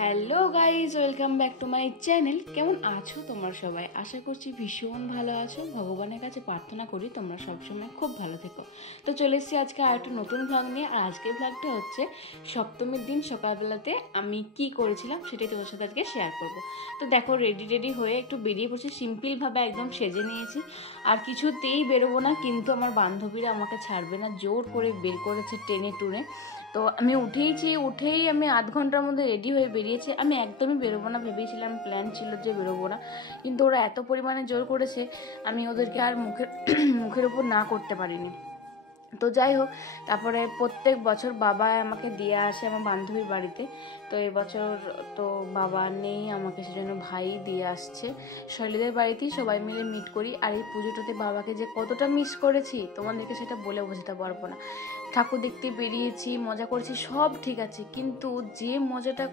Hello guys, welcome back to my channel. কেমন আছো তোমরা সবাই? আশা করছি ভীষণ ভালো আছো। ভগবানের কাছে প্রার্থনা করি তোমরা সবসময় খুব ভালো থেকো। তো চলে এসেছি আজকে আর একটা নতুন ভ্লগ নিয়ে। আর আজকের ভ্লগটা হচ্ছে সপ্তমীর দিন সকালবেলাতে আমি কি করেছিলাম সেটাই তোমার সাথে আজকে শেয়ার করবো। তো দেখো, রেডি হয়ে একটু বেরিয়ে পড়ছি, সিম্পলভাবে একদম সেজে নিয়েছি। আর কিছুতেই বেরোবো না, কিন্তু আমার বান্ধবীরা আমাকে ছাড়বে না, জোর করে বের করেছে টেনে টুনে। তো আমি উঠেই আমি আধ ঘন্টার মধ্যে রেডি হয়ে বেরিয়েছি। আমি একদমই বেরোবো না ভেবেছিলাম, প্ল্যান ছিল যে বেরোবো না, কিন্তু ওরা এত পরিমাণে জোর করেছে আমি ওদেরকে আর মুখের উপর না করতে পারিনি। তো যাই হোক, তারপরে প্রত্যেক বছর বাবা আমাকে দিয়ে আসে আমার বান্ধবীর বাড়িতে। তো এবছর তো বাবা নেই, আমাকে সেজন্য ভাই দিয়ে আসছে। শৈলীদের বাড়িতেই সবাই মিলে মিট করি। আর এই পুজোটাতে বাবাকে যে কতটা মিস করেছি তোমাদেরকে সেটা বলে বোঝাতে পারবো না। ঠাকুর দেখতে বেরিয়েছি, মজা করেছি, সব ঠিক আছে, কিন্তু যে মজাটা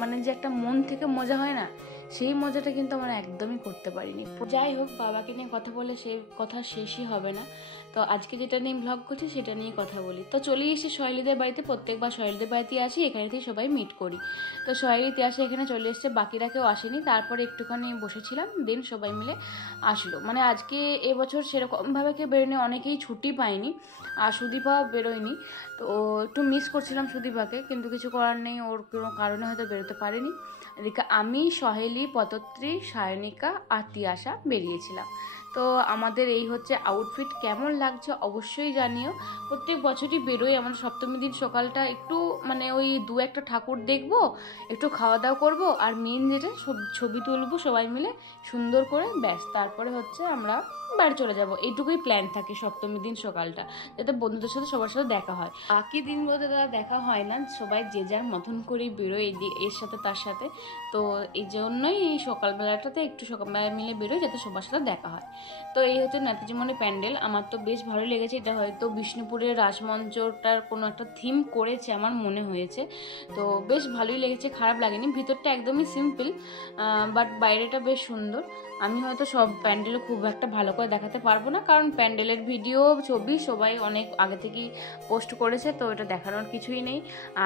মানে যে একটা মন থেকে মজা হয় না, সেই মজাটা কিন্তু আমরা একদমই করতে পারিনি। যাই হোক, বাবাকে নিয়ে কথা বলে সেই কথা শেষই হবে না। তো আজকে যেটা নিয়ে ভ্লগ করছি সেটা নিয়ে কথা বলি। তো চলে এসে শৈলীদের বাড়িতে, প্রত্যেকবার শৈলীদের বাড়িতে আসি, এখানেতেই সবাই মিট করি। তো শৈলীতে আসে, এখানে চলে এসছে, বাকিরা কেউ আসেনি। তারপরে একটুখানি বসেছিলাম, দেন সবাই মিলে আসলো। মানে আজকে এবছর সেরকমভাবে কেউ বেরোয়নি, অনেকেই ছুটি পায়নি, আর সুদীপাও বেরোয়নি। তো একটু মিস করছিলাম সুদীপাকে, কিন্তু কিছু করার নেই, ওর কোনো কারণে হয়তো বেরোতে পারেনি। এদিকে আমি, সহেলি, পতত্রী, সায়নিকা আর তিয়াশা বেরিয়েছিলাম। তো আমাদের এই হচ্ছে আউটফিট। কেমন লাগছে অবশ্যই জানিও। প্রত্যেক বছরই বেরোই, আমাদের সপ্তমীর দিন সকালটা একটু মানে ওই দু একটা ঠাকুর দেখবো, একটু খাওয়া দাওয়া করবো, আর মেন যেটা ছবি তুলবো সবাই মিলে সুন্দর করে, ব্যাস। তারপরে হচ্ছে আমরা বাড়ি চলে যাব, এইটুকুই প্ল্যান থাকে সপ্তমীর দিন সকালটা, যাতে বন্ধুদের সাথে সবার সাথে দেখা হয়। বাকি দিন বলতে তারা দেখা হয় না, সবাই যে যার মতন করেই বেরোয়, এর সাথে তার সাথে। তো এই জন্যই এই সকালবেলাটাতে একটু সকালবেলা মিলে বেরোয়, যাতে সবার সাথে দেখা হয়। তো এই হচ্ছে নাতিজিমণি প্যান্ডেল। আমার তো বেশ ভালো লেগেছে। এটা হয়তো বিষ্ণুপুরের রাজমঞ্চটার কোনো একটা থিম করেছে আমার মনে হয়েছে। তো বেশ ভালোই লেগেছে, খারাপ লাগেনি। ভিতরটা একদমই সিম্পল, বাট বাইরেটা বেশ সুন্দর। আমি হয়তো সব প্যান্ডেলও খুব একটা ভালো করে দেখাতে পারবো না, কারণ প্যান্ডেলের ভিডিও ছবি সবাই অনেক আগে থেকেই পোস্ট করেছে, তো এটা দেখানোর কিছুই নেই।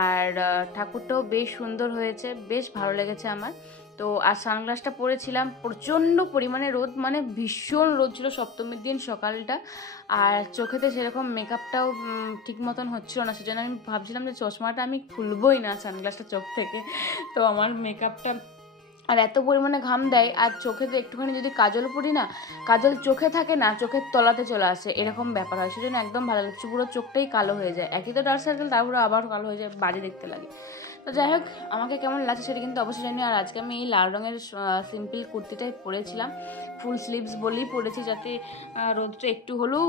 আর ঠাকুরটাও বেশ সুন্দর হয়েছে, বেশ ভালো লেগেছে আমার। তো আর সানগ্লাসটা পরেছিলাম, প্রচণ্ড পরিমাণে রোদ, মানে ভীষণ রোদ ছিল সপ্তমীর দিন সকালটা। আর চোখেতে সেরকম মেকআপটাও ঠিক মতন হচ্ছিল না, সেজন্য আমি ভাবছিলাম যে চশমাটা আমি খুলবই না, সানগ্লাসটা চোখ থেকে। তো আমার মেকআপটা আর এত পরিমাণে ঘাম দেয়, আর চোখেতে একটুখানি যদি কাজল পরি না, কাজল চোখে থাকে না, চোখের তলাতে চলে আসে, এরকম ব্যাপার হয়। সেজন্য একদম ভালো লাগছে, পুরো চোখটাই কালো হয়ে যায়। একই তো ডার্ক সার্কেল, তারপরে আবার কালো হয়ে যায়, বাজে দেখতে লাগে। তো যাই হোক, আমাকে কেমন লাগছে সেটা কিন্তু অবশ্যই জানি। আর আজকে আমি এই লাল রঙের সিম্পল কুর্তিটাই পরেছিলাম, ফুল স্লিভস বলেই পরেছি, যাতে রোদটা একটু হলেও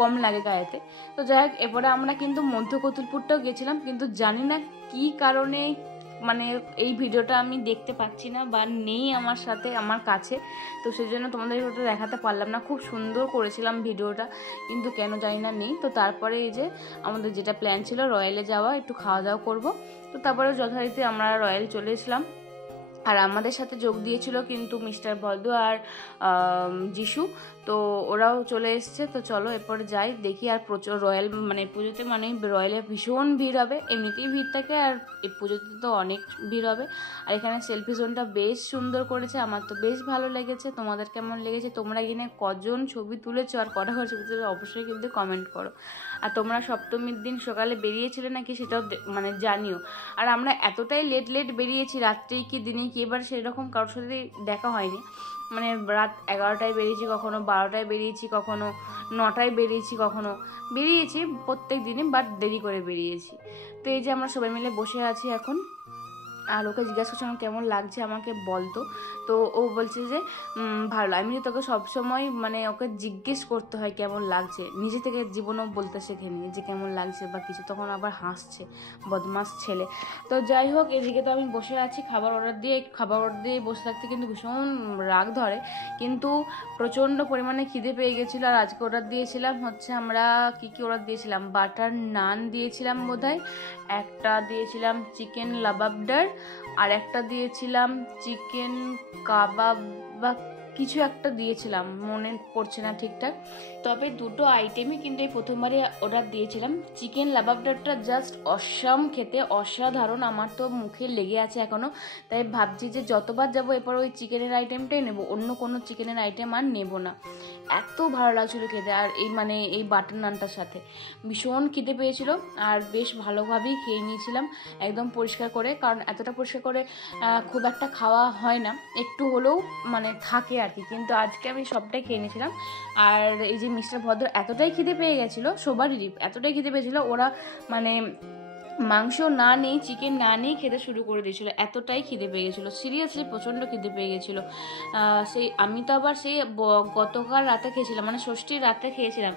কম লাগে গায়েতে। তো যাই হোক, এরপরে আমরা কিন্তু মধ্য কতুলপুরটাও গেছিলাম, কিন্তু জানি না কী কারণে মানে এই ভিডিওটা আমি দেখতে পাচ্ছি না, বা নেই আমার সাথে, আমার কাছে। তো সেই জন্য তোমাদের ওটা দেখাতে পারলাম না। খুব সুন্দর করেছিলাম ভিডিওটা, কিন্তু কেন জানি না নেই। তো তারপরে এই যে আমাদের যেটা প্ল্যান ছিল রয়্যালে যাওয়া, একটু খাওয়া দাওয়া করবো, তো তারপরে যথারীতি আমরা রয়্যাল চলে এসলাম। আর আমাদের সাথে যোগ দিয়েছিল কিন্তু মিস্টার বলদু আর যিশু, তো ওরাও চলে এসছে। তো চলো এরপরে যাই, দেখি। আর প্রচুর রয়্যাল মানে পুজোতে মানে রয়্যালে ভীষণ ভিড় হবে, এমনিতেই ভিড় থাকে, আর এই পুজোতে তো অনেক ভিড় হবে। আর এখানে সেলফি জোনটা বেশ সুন্দর করেছে, আমার তো বেশ ভালো লেগেছে। তোমাদের কেমন লেগেছে? তোমরা এখানে কজন ছবি তুলেছো আর কটা করে ছবি তুলেছো অবশ্যই কিন্তু কমেন্ট করো। আর তোমরা সপ্তমীর দিন সকালে বেরিয়েছিলে নাকি সেটাও মানে জানিও। আর আমরা এতটাই লেট বেরিয়েছি, রাত্রেই কি দিনে কি, এবার সেরকম কারোর সাথে দেখা হয়নি। মানে রাত 11টায় বেরিয়েছি, কখনো 12টায় বেরিয়েছি, কখনো 9টায় বেরিয়েছি, কখনো বেরিয়েছি প্রত্যেক দিনই, বাট দেরি করে বেরিয়েছি। তো এই যে আমরা সবাই মিলে বসে আছি এখন, আর ওকে জিজ্ঞাসা করছিলাম কেমন লাগছে আমাকে বলতো। তো ও বলছে যে ভালো। আমি তোকে সবসময় মানে ওকে জিজ্ঞেস করতে হয় কেমন লাগছে, নিজে থেকে জীবনেও বলতে শেখেনি যে কেমন লাগছে বা কিছু। তখন আবার হাসছে, বদমাস ছেলে। তো যাই হোক, এদিকে তো আমি বসে আছি, খাবার অর্ডার দিয়ে বসে থাকতে কিন্তু ভীষণ রাগ ধরে, কিন্তু প্রচণ্ড পরিমাণে খিদে পেয়ে গেছিলো। আর আজকে অর্ডার দিয়েছিলাম হচ্ছে, আমরা কী অর্ডার দিয়েছিলাম, বাটার নান দিয়েছিলাম বোধহয়, একটা দিয়েছিলাম চিকেন লাবাবডার, আর একটা দিয়েছিলাম চিকেন কাবাব বা কিছু একটা দিয়েছিলাম, মনে পড়ছে না ঠিকঠাক। তবে দুটো আইটেমই কিন্তু এই প্রথমবারই অর্ডার দিয়েছিলাম। চিকেন লাবাবডারটা জাস্ট অসাম খেতে, অসাধারণ। আমার তো মুখে লেগে আছে এখনও, তাই ভাবছি যে যতবার যাবো এরপর ওই চিকেনের আইটেমটাই নেবো, অন্য কোনো চিকেনের আইটেম আর নেবো না। এত ভালো লাগছিলো খেতে, আর এই বাটার নানটার সাথে ভীষণ খিদে পেয়েছিল, আর বেশ ভালোভাবেই খেয়ে নিয়েছিলাম একদম পরিষ্কার করে, কারণ এতটা পরিষ্কার করে খুব একটা খাওয়া হয় না, একটু হলেও থাকে আর কি। কিন্তু আজকে আমি সবটাই খেয়ে নিয়েছিলাম। আর এই যে মিস্টার ভদ্র এতটাই খিদে পেয়ে গেছিলো, সবারই এতটাই খিদে পেয়েছিলো, ওরা মাংস না নেই, চিকেন না নেই খেতে শুরু করে দিয়েছিলো, এতটাই খিদে পেয়ে গেছিলো। সিরিয়াসলি প্রচণ্ড খিদে পেয়ে গেছিলো। আমি তো আবার গতকাল রাতে খেয়েছিলাম, ষষ্ঠীর রাতে খেয়েছিলাম।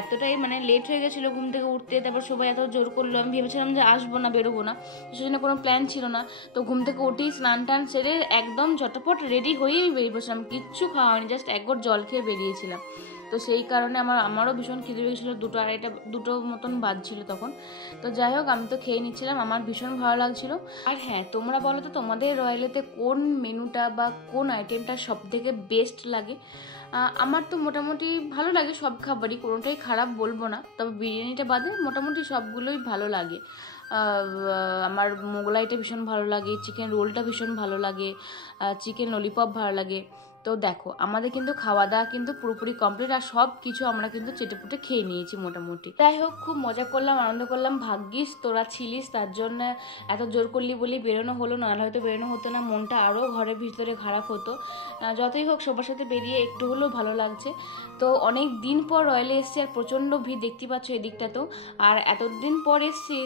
এতটাই লেট হয়ে গেছিলো ঘুম থেকে উঠতে, তারপর সবাই এত জোর করলো, আমি ভেবেছিলাম যে আসবো না, বেরোবো না, সেজন্য কোনো প্ল্যান ছিল না। তো ঘুম থেকে উঠেই স্নান টান সেরে একদম ঝটপট রেডি হয়েই বেরিয়ে বসলাম, কিচ্ছু খাওয়া হয়নি, জাস্ট একবার জল খেয়ে বেরিয়েছিলাম। তো সেই কারণে আমারও ভীষণ খিদে পেয়েছিলো, 2 মতন বাজছিল তখন। তো যাই হোক, আমি তো খেয়ে নিচ্ছিলাম, আমার ভীষণ ভালো লাগছিল। আর হ্যাঁ, তোমরা বলো তো তোমাদের রয়্যালেতে কোন মেনুটা বা কোন আইটেমটা সব থেকে বেস্ট লাগে? আমার তো মোটামুটি ভালো লাগে সব খাবারই, কোনোটাই খারাপ বলবো না, তবে বিরিয়ানিটা বাদে মোটামুটি সবগুলোই ভালো লাগে। আমার মোগলাইটা ভীষণ ভালো লাগে, চিকেন রোলটা ভীষণ ভালো লাগে, চিকেন ললিপপ ভালো লাগে। তো দেখো, আমাদের কিন্তু খাওয়া দাওয়া কিন্তু পুরোপুরি কমপ্লিট, আর সব কিছু আমরা কিন্তু চেটেপুটে খেয়ে নিয়েছি মোটামুটি। যাই হোক, খুব মজা করলাম, আনন্দ করলাম। ভাগ্যিস তোরা ছিলিস, তার জন্য এত জোর করলি বলি বেরোনো হলো, নাহলে হয়তো বেরোনো হতো না, মনটা আরও ঘরের ভিতরে খারাপ হতো। যতই হোক, সবার সাথে বেরিয়ে একটু হলেও ভালো লাগছে। তো অনেক দিন পর রয়্যালে এসছি, আর প্রচণ্ড ভিড় দেখতে পাচ্ছ এদিকটাতেও। আর এতদিন পর এসছি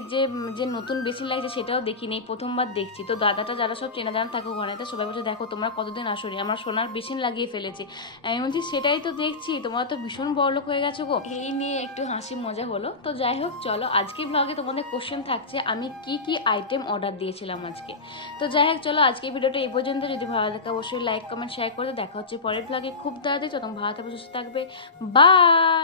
যে নতুন বেশি লাগছে সেটাও দেখিনি, প্রথমবার দেখছি। তো দাদাটা যারা সব চেনা জানা থাকো ঘরে, তো সবাই বলছে দেখো তোমরা কতদিন আসোনি, আমার সোনার বেশি লাগিয়ে ফেলেছে। আমি বলছি সেটাই তো দেখছি, তোমরা তো ভীষণ বড়লোক হয়ে গেছো গো। এই নিয়ে একটু হাসি মজা হলো। তো যাই হোক, চলো আজকে ব্লগে তোমাদের কোশ্চেন থাকছে আমি কি আইটেম অর্ডার দিয়েছিলাম আজকে। তো যাই হোক, চলো আজকে ভিডিওটা এই পর্যন্ত। যদি ভালো লাগে অবশ্যই লাইক কমেন্ট শেয়ার করে দেখা হচ্ছে পরের ব্লগে খুব তাড়াতাড়ি। যখন ভালো থাকবে, সুস্থ থাকবে, বাই।